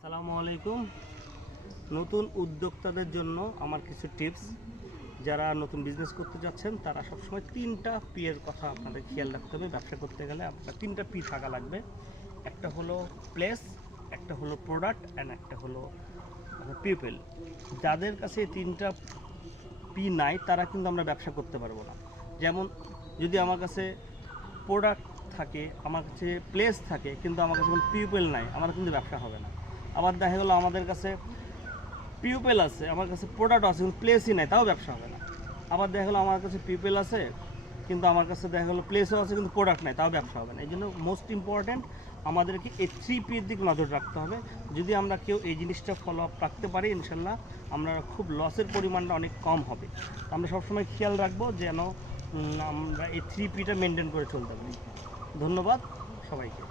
আসসালামু আলাইকুম। নতুন উদ্যোক্তাদের জন্য আমার কিছু টিপস। যারা নতুন বিজনেস করতে যাচ্ছেন তারা সবসময় 3টা পি এর কথা আপনাদের খেয়াল রাখতে হবে। ব্যবসা করতে গেলে আপনার 3টা পি থাকা লাগবে। একটা হলো প্লেস, একটা হলো প্রোডাক্ট অ্যান্ড একটা হলো পিপল। যাদের কাছে এই 3টা পি নাই তারা কিন্তু আমরা ব্যবসা করতে পারবো না। যেমন যদি আমার কাছে প্রোডাক্ট থাকে, আমার কাছে প্লেস থাকে, কিন্তু আমার কাছে কোনো পিপল নাই, আমার কিন্তু ব্যবসা হবে না। আবার দেখা গেলো আমাদের কাছে পিপল আছে, আমার কাছে প্রোডাক্ট আছে, কিন্তু প্লেসই নাই, তাও ব্যবসা হবে না। আবার দেখা গেলো আমার কাছে পিপল আছে, কিন্তু আমার কাছে দেখা গেলো প্লেসও আছে, কিন্তু প্রোডাক্ট নাই, তাও ব্যবসা হবে না। এই জন্য মোস্ট ইম্পর্ট্যান্ট আমাদেরকে এই 3P-র দিকে নজর রাখতে হবে। যদি আমরা কেউ এই জিনিসটা ফলো আপ রাখতে পারি, ইনশাল্লাহ আমরা খুব লসের পরিমাণটা অনেক কম হবে। আমরা সবসময় খেয়াল রাখবো যেন আমরা এই 3P-টা মেনটেন করে চলতে পারি। ধন্যবাদ সবাইকে।